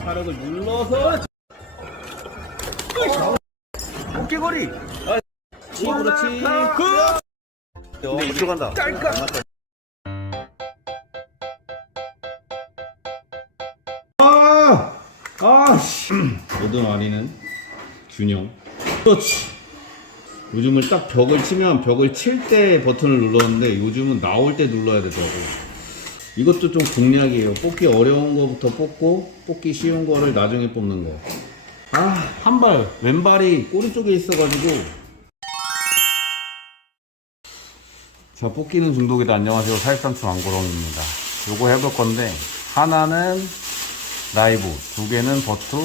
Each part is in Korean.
차력을 눌러서 어깨거리. 치 그렇지 근데 이 들어간다. 아! 아, 씨. 모든 아리는 균형. 그렇지. 요즘은 딱 벽을 치면 벽을 칠 때 버튼을 눌렀는데 요즘은 나올 때 눌러야 되더라고. 이것도 좀 공략이에요. 뽑기 어려운 거부터 뽑고 뽑기 쉬운 거를 나중에 뽑는 거. 아, 한 발, 왼발이 꼬리 쪽에 있어가지고. 자, 뽑기는 중독이다. 안녕하세요. 사육삼촌 왕고롱입니다. 요거 해볼 건데, 하나는 라이브, 두 개는 버투,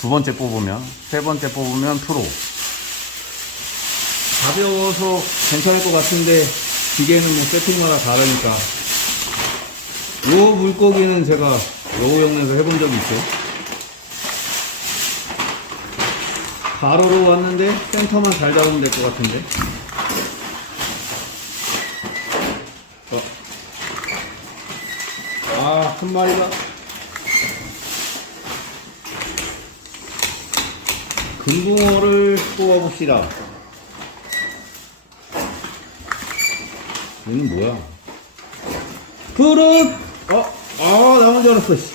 두 번째 뽑으면, 세 번째 뽑으면 프로. 가벼워서 괜찮을 것 같은데, 기계는 뭐 세팅마다 다르니까. 요 물고기는 제가 여우 영내에서 해본 적이 있어요. 가로로 왔는데, 센터만 잘 잡으면 될 것 같은데. 어. 아, 큰 마리가. 금붕어를 뽑아봅시다. 얘는 뭐야? 그릇! 씨.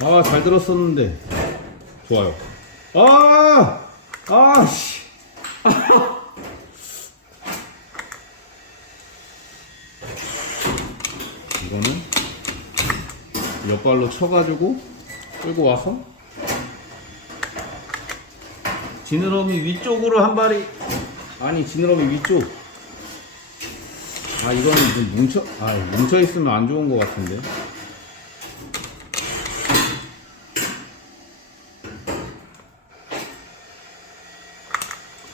아, 잘 들었었는데. 좋아요. 아! 아, 씨. 이거는 옆발로 쳐가지고 끌고 와서 지느러미 위쪽으로 한 발이 아니 지느러미 위쪽 아 이거는 좀 뭉쳐 아 뭉쳐 있으면 안 좋은 것 같은데.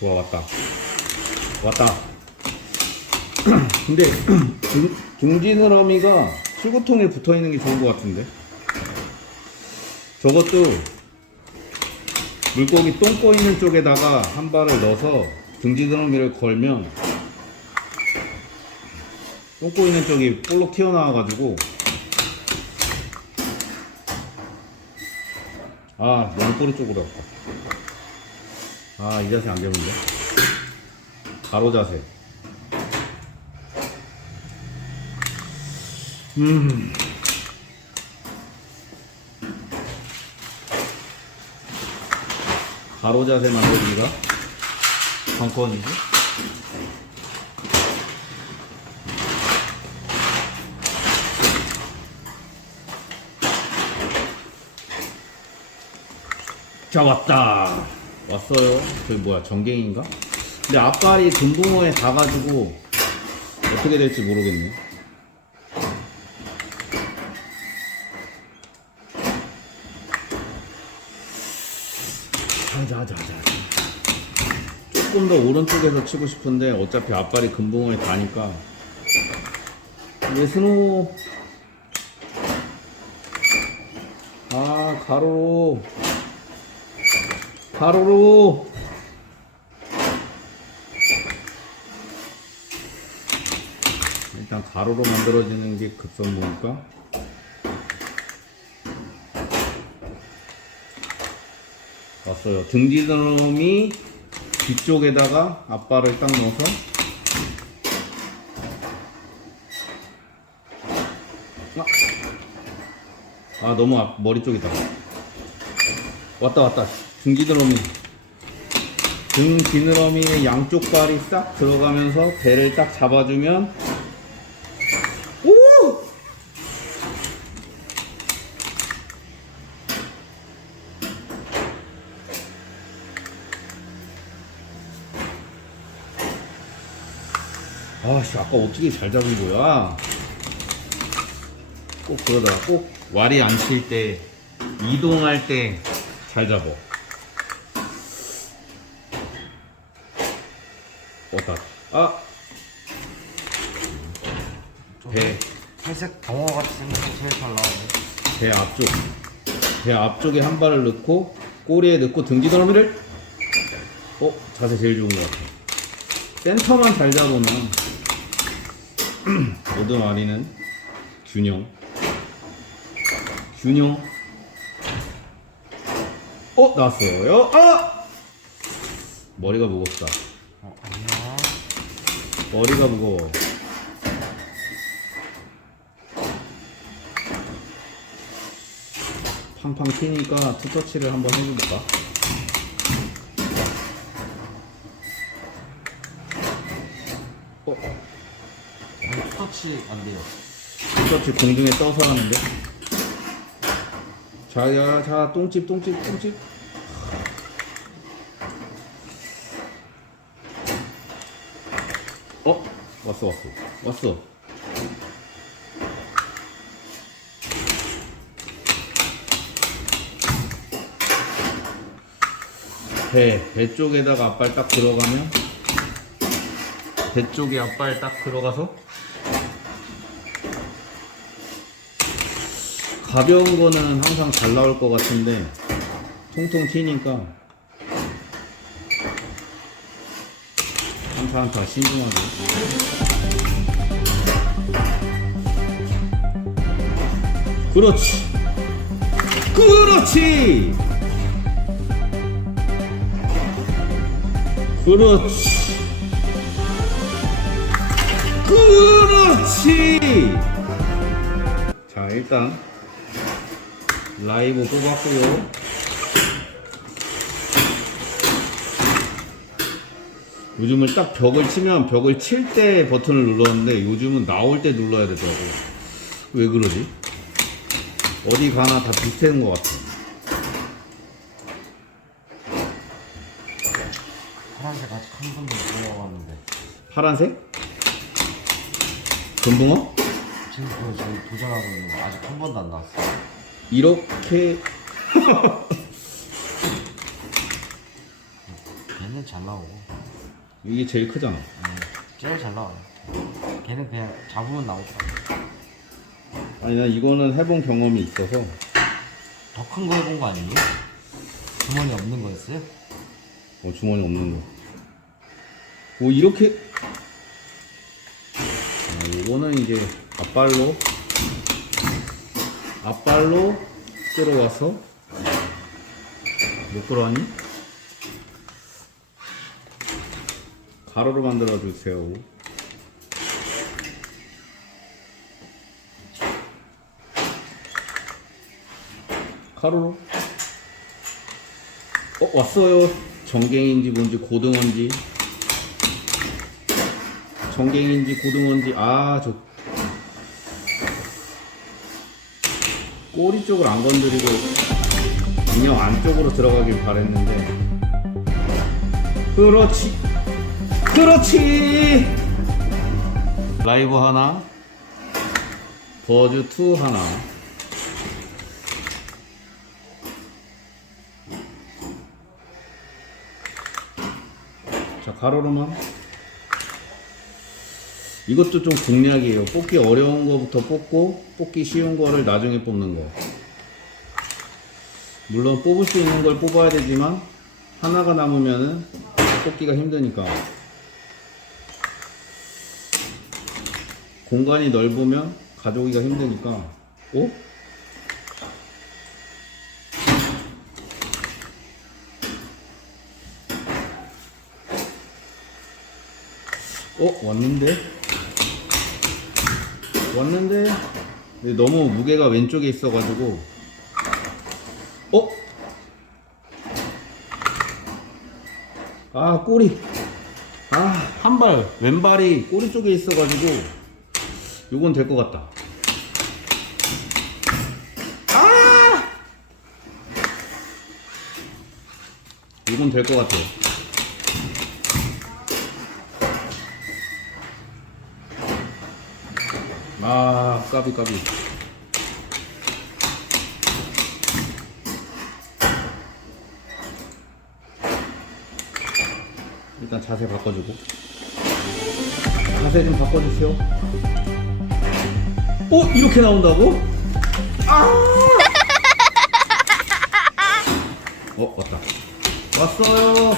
좋아 왔다. 왔다. 근데 중, 중지느러미가 출구통에 붙어 있는 게 좋은 것 같은데? 저것도 물고기 똥꼬 있는 쪽에다가 한 발을 넣어서 등지느러미를 걸면 똥꼬 있는 쪽이 볼록 튀어나와 가지고. 아 양꼬리 쪽으로. 아이 자세 안 되는데. 가로 자세. 음. 가로 자세 만들기가 관건이지. 자 왔다. 왔어요. 저기 뭐야 전갱인가? 근데 앞발이 금붕어에 닿아가지고 어떻게 될지 모르겠네. 자자자자. 조금 더 오른쪽에서 치고 싶은데 어차피 앞발이 금붕어에 닿으니까. 왜 스노우? 아 가로로. 가로로. 일단 가로로 만들어지는 게 급선무니까. 왔어요. 등지드럼이 뒤쪽에다가 앞발을 딱 넣어서 아, 아, 너무 앞, 머리 쪽이다. 왔다 왔다. 등지드럼이 등 지느러미의 양쪽 발이 싹 들어가면서 배를 딱 잡아주면 오! 아씨 아까 어떻게 잘 잡은 거야? 꼭 그러다가 꼭 와리 안 칠 때 이동할 때 잘 잡어. 왔다. 아. 배, 살색 경호 같이 생겨서 제일 잘 나오네. 배 앞쪽. 배 앞쪽에 한 발을 넣고 꼬리에 넣고 등지더러미를 어 자세 제일 좋은 것 같아. 센터만 잘 잡으면 모든 아리는 균형. 균형. 어 나왔어요. 아 머리가 무겁다. 어, 안녕. 머리가 무거워. 팡팡 튀니까 투터치를 한번 해볼까? 어? 아니, 터치 안 돼요. 투터치 공중에 떠서 하는데? 자, 야, 자, 똥집, 똥집, 똥집. 어? 왔어, 왔어. 왔어. 배, 배 쪽에다가 앞발 딱 들어가면 배 쪽에 앞발 딱 들어가서 가벼운 거는 항상 잘 나올 것 같은데 통통 튀니까 한타 한타 신중하게. 그렇지. 그렇지 그렇지. 그렇지. 자 일단 라이브 뽑았고요. 요즘은 딱 벽을 치면 벽을 칠 때 버튼을 눌렀는데 요즘은 나올 때 눌러야 되더라고. 왜 그러지? 어디 가나 다 비슷한 것 같아 파란색 아직 한 번도 못 먹어봤는데. 파란색? 금붕어? 지금 그거 저희 도전하고 있는 거 아직 한 번도 안 나왔어요. 이렇게 걔는 잘 나오고. 이게 제일 크잖아 음, 제일 잘 나와요. 걔는 그냥 잡으면 나오더라고. 아니 난 이거는 해본 경험이 있어서 더 큰 거 해본 거 아니에요? 주머니 없는 거였어요? 어, 주머니 없는 거. 뭐 이렇게 아, 이거는 이제 앞발로 앞발로 끌어와서 못 끌어왔니? 가로로 만들어 주세요. 가로로. 어 왔어요. 정갱인지 뭔지 고등어인지 정갱인지 고등어인지 아저 꼬리 쪽을 안 건드리고 인형 안쪽으로 들어가길 바랬는데. 그렇지. 그렇지. 라이브 하나 버즈 2 하나. 자 가로로만 이것도 좀 공략이에요. 뽑기 어려운 거부터 뽑고 뽑기 쉬운 거를 나중에 뽑는 거. 물론 뽑을 수 있는 걸 뽑아야 되지만 하나가 남으면은 뽑기가 힘드니까. 공간이 넓으면 가져오기가 힘드니까. 어? 어 왔는데 왔는데 너무 무게가 왼쪽에 있어가지고. 어? 아 꼬리. 아 한 발 왼발이 꼬리 쪽에 있어가지고 요건 될 것 같다. 아! 요건 될 것 같아요 아 까비 까비 일단 자세 바꿔주고 자세 좀 바꿔주세요 어? 이렇게 나온다고? 아! 어 왔다 왔어요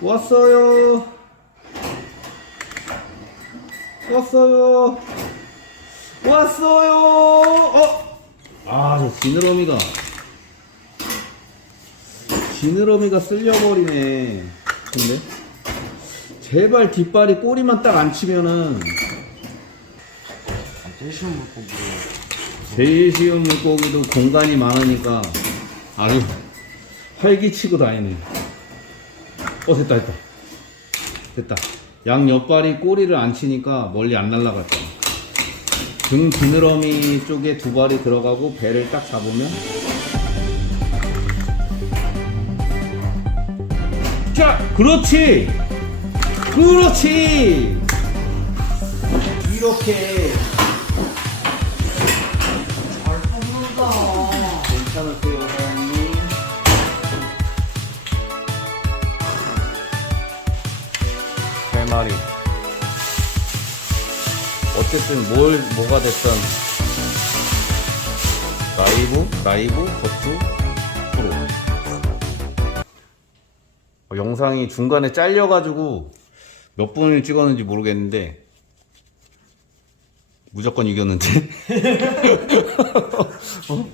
왔어요 왔어요. 왔어요. 어? 아, 저 지느러미가. 지느러미가 쓸려버리네. 근데? 제발 뒷발이 꼬리만 딱 안 치면은 아, 제일 쉬운 물고기. 제일 쉬운 물고기도 공간이 많으니까 아주 활기치고 다니네. 어, 됐다, 됐다. 됐다. 양 옆발이 꼬리를 안 치니까 멀리 안 날아갔다. 등 지느러미 쪽에 두 발이 들어가고 배를 딱 잡으면 자, 그렇지! 그렇지! 이렇게 어쨌든 뭘 뭐가 됐던 라이브, 라이브, 거투, 프로. 어, 영상이 중간에 잘려가지고 몇 분을 찍었는지 모르겠는데 무조건 이겼는데. 어?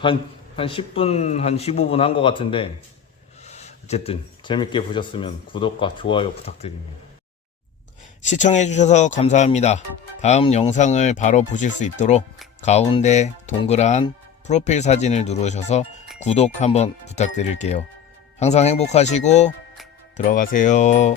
한, 한 10분, 한 15분 한 것 같은데, 어쨌든 재밌게 보셨으면 구독과 좋아요 부탁드립니다. 시청해주셔서 감사합니다. 다음 영상을 바로 보실 수 있도록 가운데 동그란 프로필 사진을 누르셔서 구독 한번 부탁드릴게요. 항상 행복하시고 들어가세요.